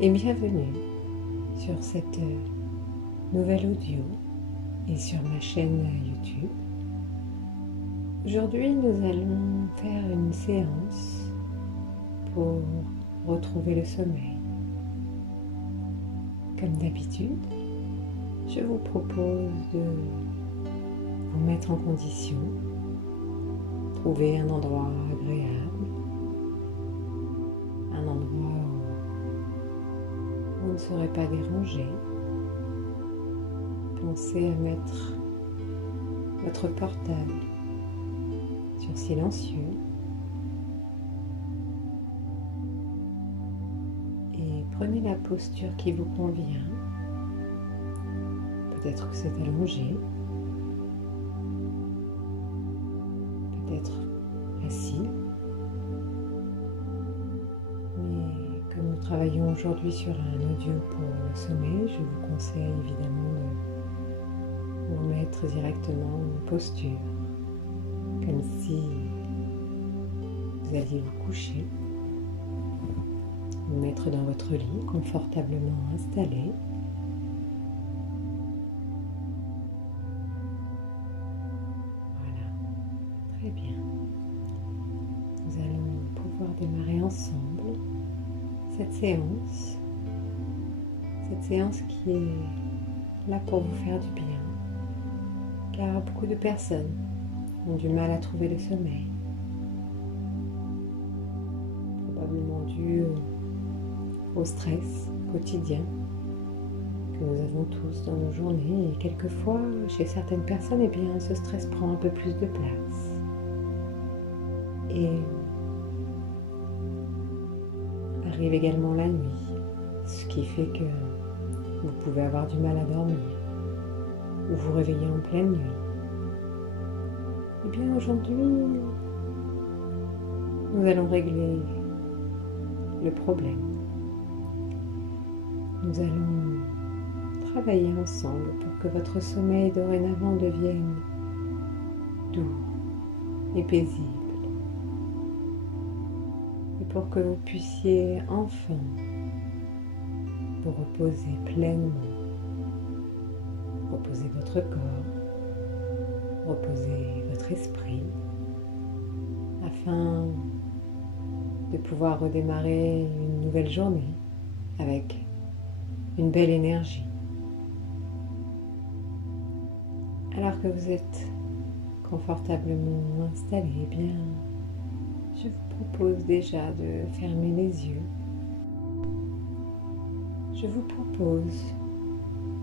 et bienvenue sur cette nouvelle audio et sur ma chaîne YouTube. Aujourd'hui, nous allons faire une séance pour retrouver le sommeil. Comme d'habitude, je vous propose de vous mettre en condition, trouver un endroit agréable, un endroit où vous ne serez pas dérangé. Pensez à mettre votre portable sur silencieux et prenez la posture qui vous convient. Peut-être que c'est allongé, peut-être assis. Mais comme nous travaillons aujourd'hui sur un audio pour le sommeil, je vous conseille évidemment de vous mettre directement en posture, comme si vous alliez vous coucher, vous mettre dans votre lit confortablement installé. Voilà, très bien. Nous allons pouvoir démarrer ensemble cette séance qui est là pour vous faire du bien, car beaucoup de personnes ont du mal à trouver le sommeil, probablement dû au stress quotidien que nous avons tous dans nos journées, et quelquefois chez certaines personnes, eh bien, ce stress prend un peu plus de place et arrive également la nuit, ce qui fait que vous pouvez avoir du mal à dormir ou vous réveiller en pleine nuit. Eh bien, aujourd'hui, nous allons régler le problème. Nous allons travailler ensemble pour que votre sommeil dorénavant devienne doux et paisible, et pour que vous puissiez enfin vous reposer pleinement, reposer votre corps, reposer votre esprit, afin de pouvoir redémarrer une nouvelle journée avec une belle énergie. Alors que vous êtes confortablement installé, eh bien, je vous propose déjà de fermer les yeux. Je vous propose,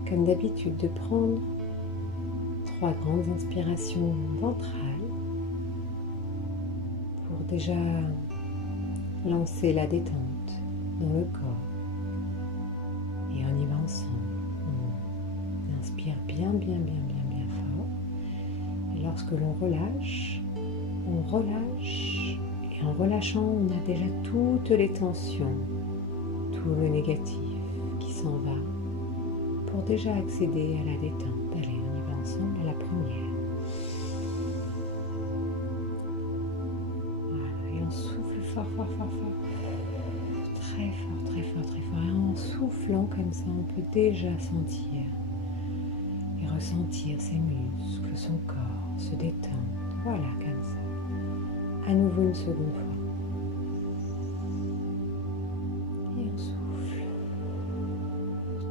comme d'habitude, de prendre 3 grandes inspirations ventrales pour déjà lancer la détente dans le corps. Et on y va ensemble. On inspire bien fort. Et lorsque l'on relâche, et en relâchant, on a déjà toutes les tensions, tout le négatif qui s'en va, pour déjà accéder à la détente. Allez, on y va ensemble à la première. Voilà, et on souffle fort. Très fort. Et en soufflant comme ça, on peut déjà sentir et ressentir ses muscles, son corps se détendre. Voilà, comme ça. À nouveau une seconde fois. Et on souffle.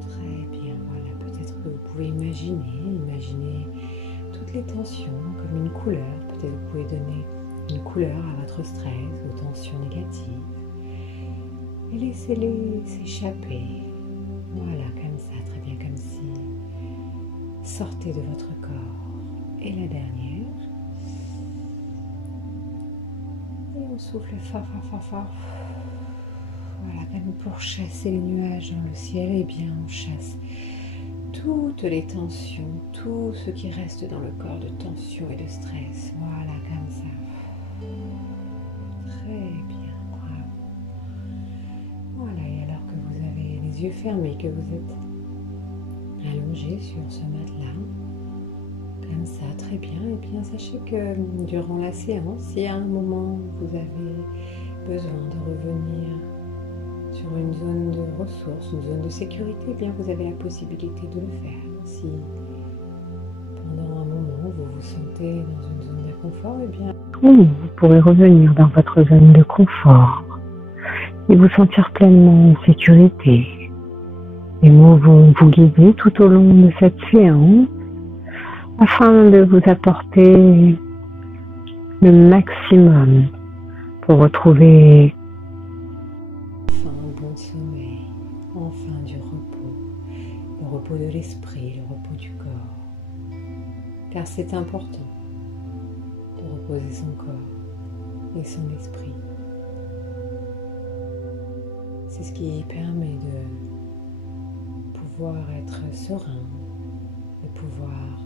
Très bien, voilà. Peut-être que vous pouvez imaginer toutes les tensions comme une couleur. Peut-être que vous pouvez donner une couleur à votre stress, aux tensions négatives. Et laissez-les s'échapper. Voilà, comme ça, très bien, comme si sortez de votre corps. Et la dernière. Et on souffle fort. Voilà, comme pour chasser les nuages dans le ciel, eh bien, on chasse toutes les tensions, tout ce qui reste dans le corps de tension et de stress. Voilà, comme ça. Très bien, bravo. Voilà, et alors que vous avez les yeux fermés, que vous êtes allongé sur ce matelas, comme ça, très bien, et bien sachez que durant la séance, si à un moment vous avez besoin de revenir sur une zone de ressources, une zone de sécurité, eh bien vous avez la possibilité de le faire. Si pendant un moment vous vous sentez dans une zone d'inconfort, eh bien vous pourrez revenir dans votre zone de confort et vous sentir pleinement en sécurité. Les mots vont vous guider tout au long de cette séance afin de vous apporter le maximum pour retrouver enfin un bon sommeil, enfin du repos, le repos de l'esprit, le repos du corps. Car c'est important de reposer son corps et son esprit. C'est ce qui permet de pouvoir être serein, de pouvoir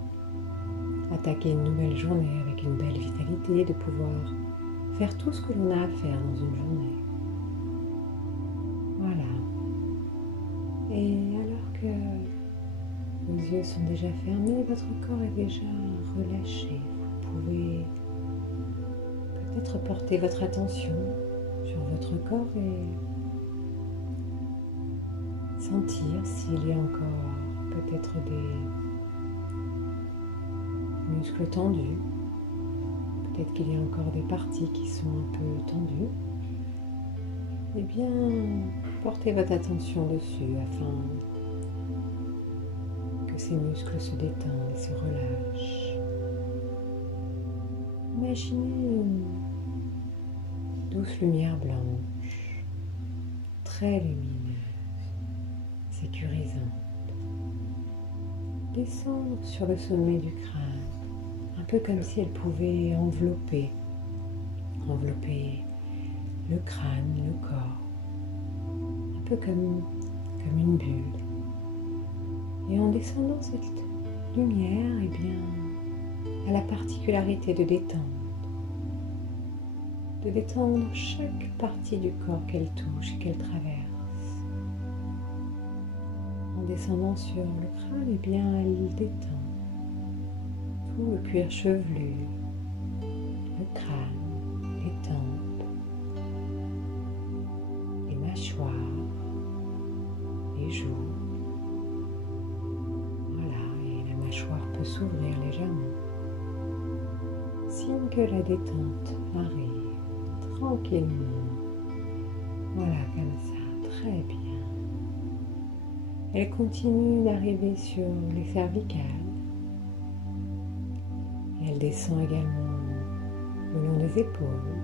attaquer une nouvelle journée avec une belle vitalité, de pouvoir faire tout ce que l'on a à faire dans une journée. Voilà. Et alors que vos yeux sont déjà fermés, votre corps est déjà relâché. Vous pouvez peut-être porter votre attention sur votre corps et sentir s'il y a encore peut-être des muscles tendus. Peut-être qu'il y a encore des parties qui sont un peu tendues. Eh bien, portez votre attention dessus afin que ces muscles se détendent et se relâchent. Imaginez une douce lumière blanche, très lumineuse, sécurisante, descendre sur le sommet du crâne, un peu comme si elle pouvait envelopper le crâne, le corps, un peu comme une bulle. Et en descendant cette lumière, eh bien, a la particularité de détendre chaque partie du corps qu'elle touche et qu'elle traverse. En descendant sur le crâne, eh bien, elle détend tout le cuir chevelu, le crâne, les tempes, les mâchoires, les joues. Voilà, et la mâchoire peut s'ouvrir légèrement. Signe que la détente arrive tranquillement. Voilà, comme ça, très bien. Elle continue d'arriver sur les cervicales. Et elle descend également le long des épaules,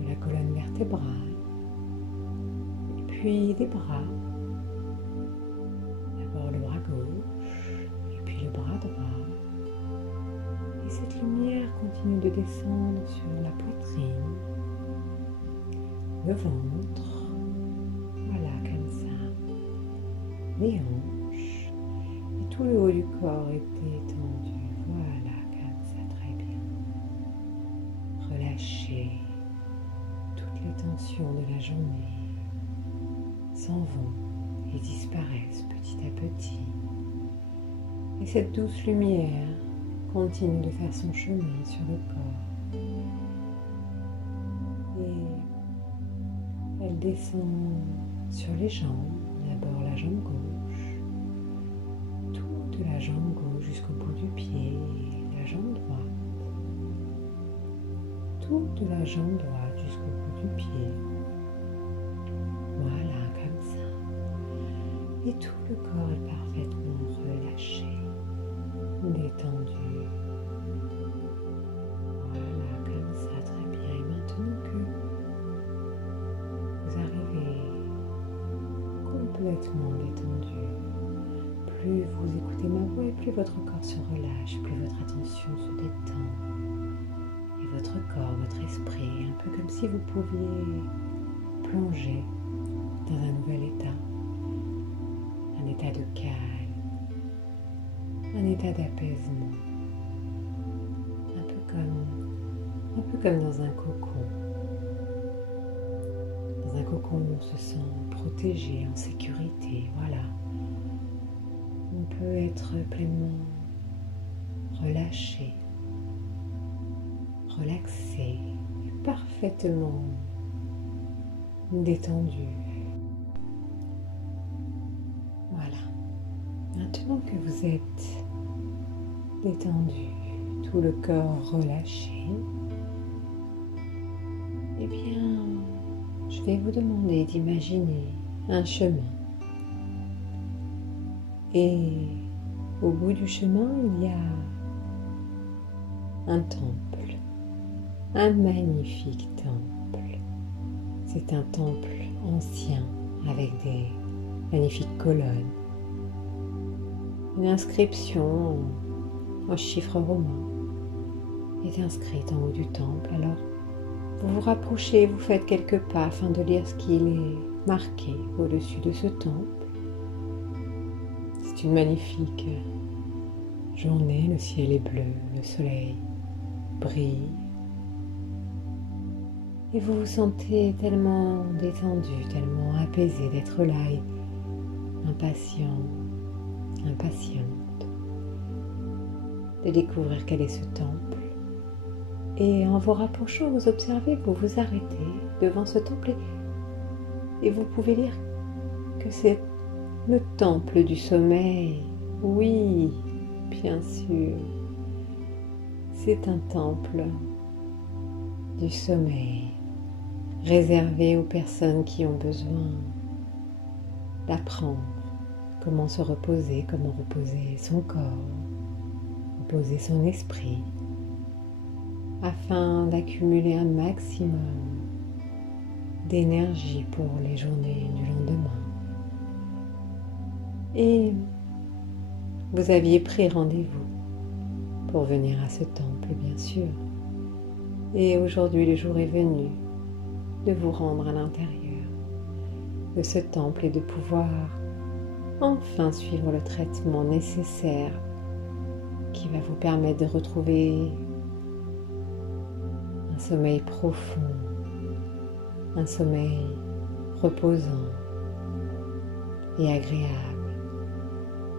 de la colonne vertébrale, et puis des bras. D'abord le bras gauche, et puis le bras droit. Et cette lumière continue de descendre sur la poitrine, le ventre, voilà comme ça, les hanches, et tout le haut du corps est détendu, voilà comme ça, très bien. Relâchez toutes les tensions de la journée, s'en vont et disparaissent petit à petit. Et cette douce lumière continue de faire son chemin sur le corps. Et elle descend sur les jambes, d'abord la jambe gauche, toute la jambe gauche jusqu'au bout du pied, la jambe droite, toute la jambe droite jusqu'au bout du pied. Voilà, comme ça. Et tout le corps est parfaitement relâché, détendu. Voilà, comme ça, très bien. Et maintenant que vous arrivez complètement détendu, plus vous écoutez ma voix et plus votre corps se relâche, plus votre attention se détend. Et votre corps, votre esprit, un peu comme si vous pouviez plonger dans un nouvel état. Un état de calme, un état d'apaisement, un peu comme dans un cocon. Dans un cocon où on se sent protégé, en sécurité, voilà. On peut être pleinement relâché, relaxé, et parfaitement détendu. Voilà. Maintenant que vous êtes détendu, tout le corps relâché, eh bien, je vais vous demander d'imaginer un chemin. Et au bout du chemin, il y a un temple, un magnifique temple. C'est un temple ancien avec des magnifiques colonnes. Une inscription en chiffres romains est inscrite en haut du temple. Alors, vous vous rapprochez, vous faites quelques pas afin de lire ce qu'il est marqué au-dessus de ce temple. C'est une magnifique journée, le ciel est bleu, le soleil brille. Et vous vous sentez tellement détendu, tellement apaisé d'être là et impatiente de découvrir quel est ce temple. Et en vous rapprochant, vous observez, vous vous arrêtez devant ce temple et vous pouvez lire que c'est le temple du sommeil. Oui, bien sûr, c'est un temple du sommeil réservé aux personnes qui ont besoin d'apprendre comment se reposer, comment reposer son corps, reposer son esprit, afin d'accumuler un maximum d'énergie pour les journées du lendemain. Et vous aviez pris rendez-vous pour venir à ce temple, bien sûr. Et aujourd'hui, le jour est venu de vous rendre à l'intérieur de ce temple et de pouvoir enfin suivre le traitement nécessaire qui va vous permettre de retrouver un sommeil profond, un sommeil reposant et agréable.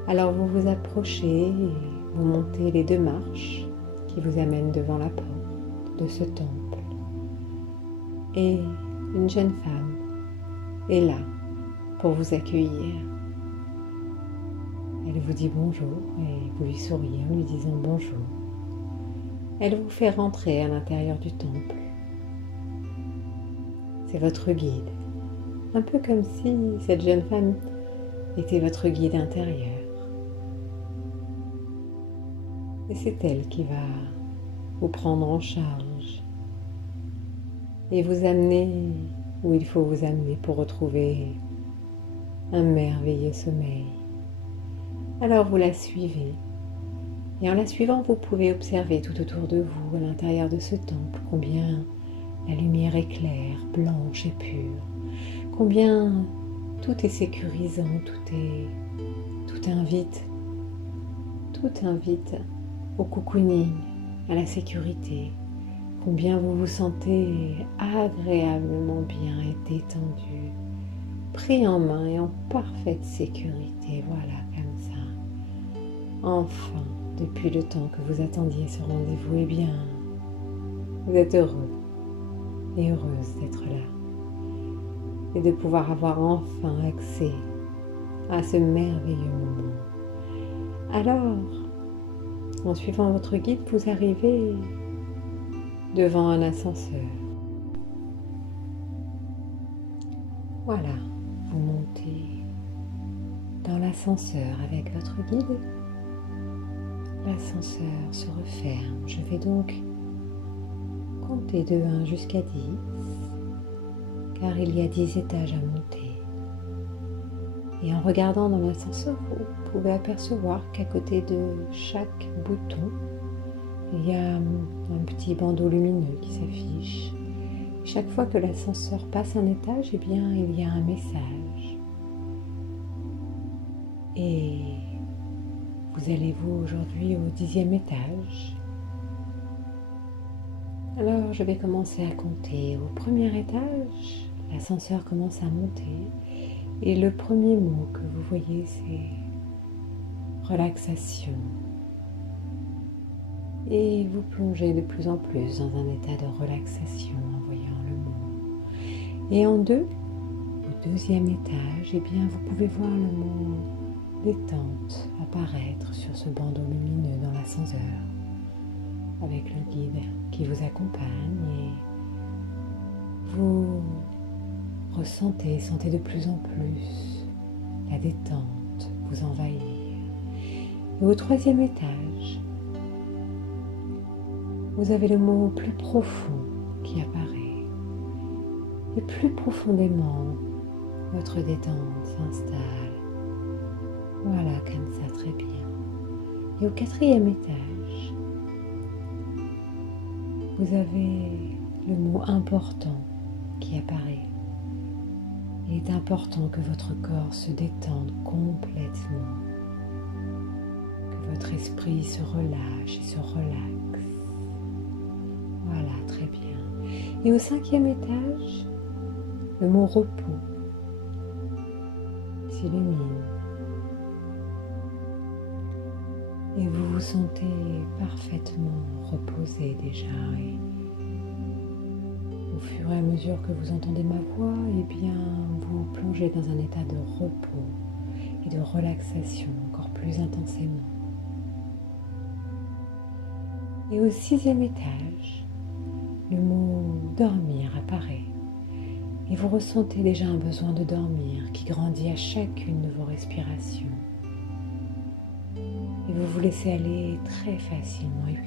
Alors vous vous approchez et vous montez les 2 marches qui vous amènent devant la porte de ce temple. Et une jeune femme est là pour vous accueillir. Elle vous dit bonjour et vous lui souriez en lui disant bonjour. Elle vous fait rentrer à l'intérieur du temple. C'est votre guide, un peu comme si cette jeune femme était votre guide intérieur. Et c'est elle qui va vous prendre en charge et vous amener où il faut vous amener pour retrouver un merveilleux sommeil. Alors vous la suivez et en la suivant vous pouvez observer tout autour de vous à l'intérieur de ce temple combien la lumière est claire, blanche et pure, combien tout est sécurisant, tout invite au cocooning, à la sécurité, combien vous vous sentez agréablement bien et détendu, pris en main et en parfaite sécurité, voilà, comme ça. Enfin, depuis le temps que vous attendiez ce rendez-vous, eh bien, vous êtes heureux et heureuse d'être là et de pouvoir avoir enfin accès à ce merveilleux moment. Alors, en suivant votre guide, vous arrivez devant un ascenseur. Voilà, vous montez dans l'ascenseur avec votre guide. L'ascenseur se referme. Je vais donc compter de 1 jusqu'à 10, car il y a 10 étages à monter. Et en regardant dans l'ascenseur, vous pouvez apercevoir qu'à côté de chaque bouton, il y a un petit bandeau lumineux qui s'affiche. Chaque fois que l'ascenseur passe un étage, eh bien, il y a un message. Et vous allez-vous aujourd'hui au 10e étage? Alors, je vais commencer à compter. Au premier étage, l'ascenseur commence à monter. Et le premier mot que vous voyez, c'est relaxation. Et vous plongez de plus en plus dans un état de relaxation en voyant le mot. Et en 2, deuxième étage, eh bien, vous pouvez voir le mot détente apparaître sur ce bandeau lumineux dans l'ascenseur avec le guide qui vous accompagne et vous sentez de plus en plus la détente vous envahir. Et au troisième étage, vous avez le mot plus profond qui apparaît. Et plus profondément, votre détente s'installe. Voilà, comme ça, très bien. Et au quatrième étage, vous avez le mot important qui apparaît. Il est important que votre corps se détende complètement, que votre esprit se relâche et se relaxe. Voilà, très bien. Et au cinquième étage, le mot repos s'illumine et vous vous sentez parfaitement reposé déjà. Et au fur et à mesure que vous entendez ma voix, eh bien, vous plongez dans un état de repos et de relaxation encore plus intensément. Et au sixième étage, le mot dormir apparaît. Et vous ressentez déjà un besoin de dormir qui grandit à chacune de vos respirations. Et vous vous laissez aller très facilement. Et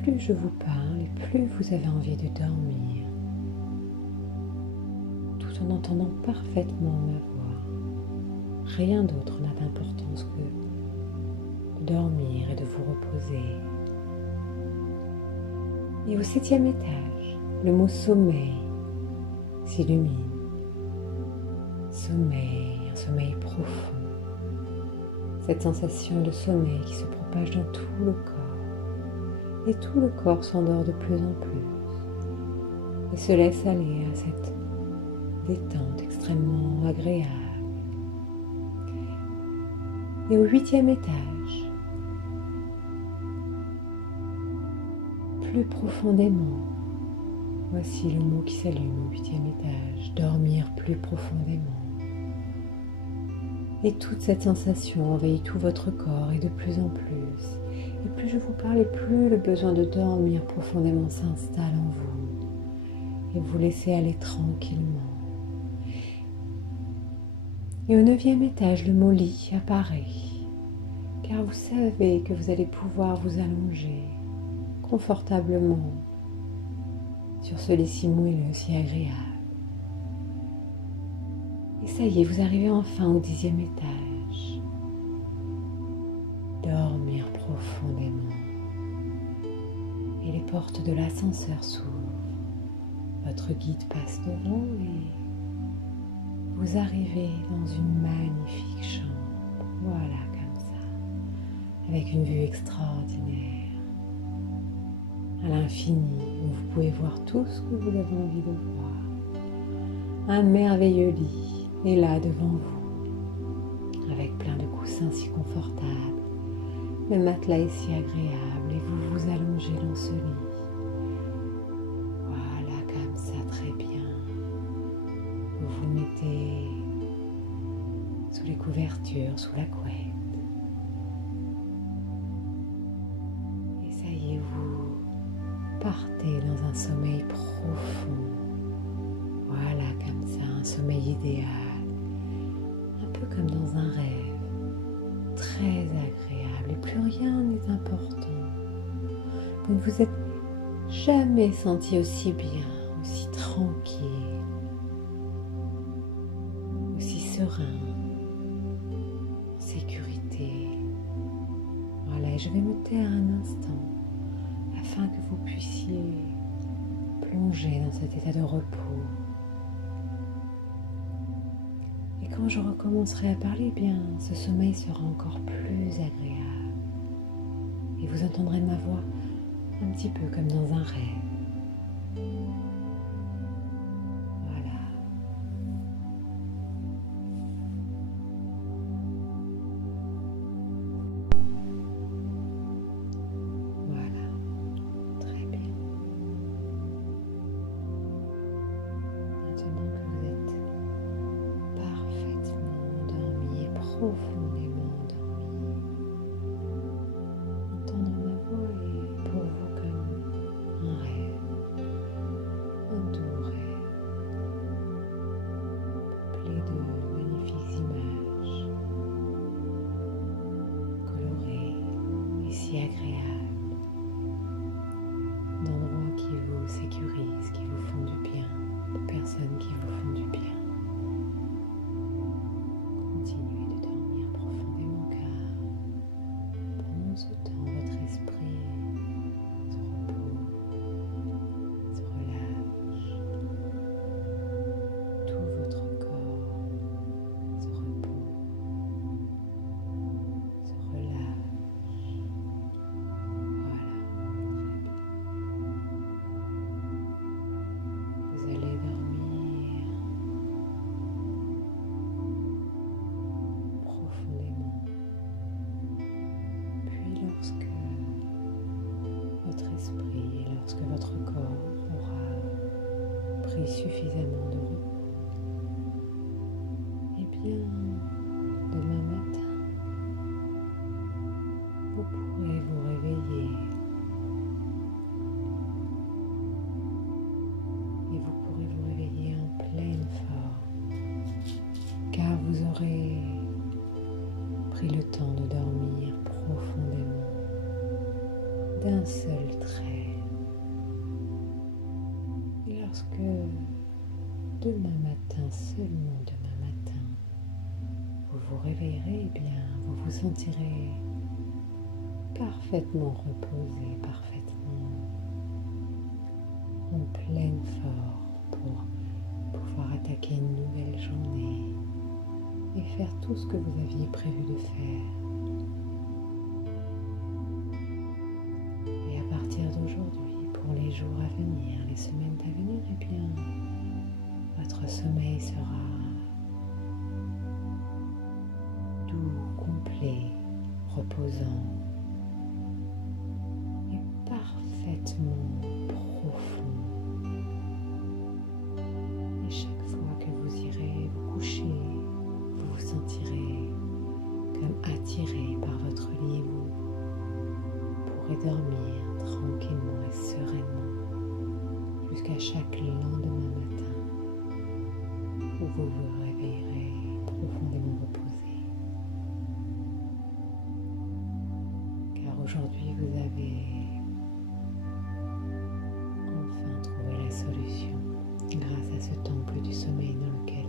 plus je vous parle, et plus vous avez envie de dormir, tout en entendant parfaitement ma voix. Rien d'autre n'a d'importance que de dormir et de vous reposer. Et au septième étage, le mot sommeil s'illumine. Sommeil, un sommeil profond. Cette sensation de sommeil qui se propage dans tout le corps. Et tout le corps s'endort de plus en plus. Et se laisse aller à cette détente extrêmement agréable. Et au huitième étage, plus profondément, voici le mot qui s'allume au huitième étage, dormir plus profondément. Et toute cette sensation envahit tout votre corps et de plus en plus. Et plus je vous parle, et plus le besoin de dormir profondément s'installe en vous. Et vous laissez aller tranquillement. Et au neuvième étage, le mot lit apparaît. Car vous savez que vous allez pouvoir vous allonger confortablement sur ce lit si moelleux, si agréable. Et ça y est, vous arrivez enfin au dixième étage. Dormir profondément. Et les portes de l'ascenseur s'ouvrent. Votre guide passe devant et vous arrivez dans une magnifique chambre. Voilà, comme ça. Avec une vue extraordinaire. À l'infini, où vous pouvez voir tout ce que vous avez envie de voir. Un merveilleux lit est là devant vous, avec plein de coussins si confortables. Le matelas est si agréable et vous vous allongez dans ce lit. Voilà, comme ça, très bien. Vous vous mettez sous les couvertures, sous la couette. Et ça y est, vous partez dans un sommeil profond. Voilà, comme ça, un sommeil idéal. Un peu comme dans un rêve. Très agréable et plus rien n'est important. Vous ne vous êtes jamais senti aussi bien, aussi tranquille, aussi serein, en sécurité. Voilà, et je vais me taire un instant afin que vous puissiez plonger dans cet état de repos. Et quand je recommencerai à parler, eh bien, ce sommeil sera encore plus agréable. Et vous entendrez ma voix un petit peu comme dans un rêve. Voilà. Voilà. Très bien. Maintenant que vous êtes profondément endormi. Entendre ma voix est pour vous comme un rêve, un doux rêve, peuplé de magnifiques images, colorées et si agréables, d'endroits qui vous sécurisent, qui vous font du bien, de personnes qui vous font du bien. Continuez de dormir profondément car pendant ce temps, votre esprit se repose, se relâche, tout votre corps se repose, se relâche. Voilà, très bien. Vous allez dormir profondément. Puis lorsque votre esprit et lorsque votre corps aura pris suffisamment de repos, eh bien, demain matin, vous pourrez vous réveiller et vous pourrez vous réveiller en pleine forme, car vous aurez pris le temps de dormir profondément d'un seul trait. Et lorsque demain matin, seulement demain matin, vous vous réveillerez, eh bien, vous vous sentirez parfaitement reposé, parfaitement en pleine forme pour pouvoir attaquer une nouvelle journée et faire tout ce que vous aviez prévu de faire. Et à partir d'aujourd'hui, pour les jours à venir, les semaines à venir, eh bien, votre sommeil sera doux, complet, reposant et parfaitement profond. Et chaque fois que vous irez vous coucher, vous vous sentirez comme attiré par votre lit. Vous pourrez dormir tranquillement et sereinement jusqu'à chaque lendemain matin où vous vous réveillerez profondément reposé. Car aujourd'hui vous avez enfin trouvé la solution grâce à ce temple du sommeil dans lequel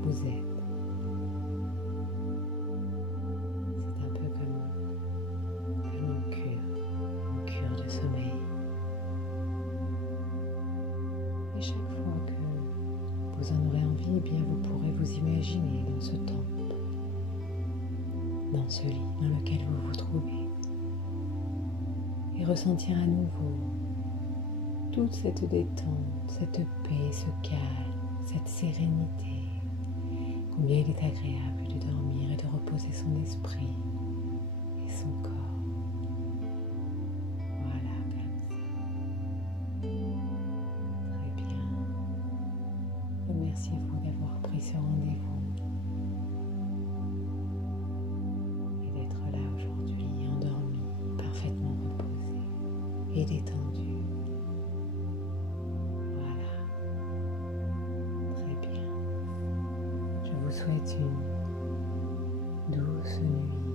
vous êtes. C'est un peu comme une cure de sommeil. Et chaque fois que vous en aurez envie, eh bien vous pourrez vous imaginer dans ce temple, dans ce lit dans lequel vous vous trouvez, et ressentir à nouveau toute cette détente, cette paix, ce calme, cette sérénité. Combien il est agréable de dormir et de reposer son esprit et son corps. Voilà, comme ça. Très bien. Remerciez-vous d'avoir pris ce rendez-vous et d'être là aujourd'hui, endormi, parfaitement reposé et détendu. Je vous souhaite une douce nuit.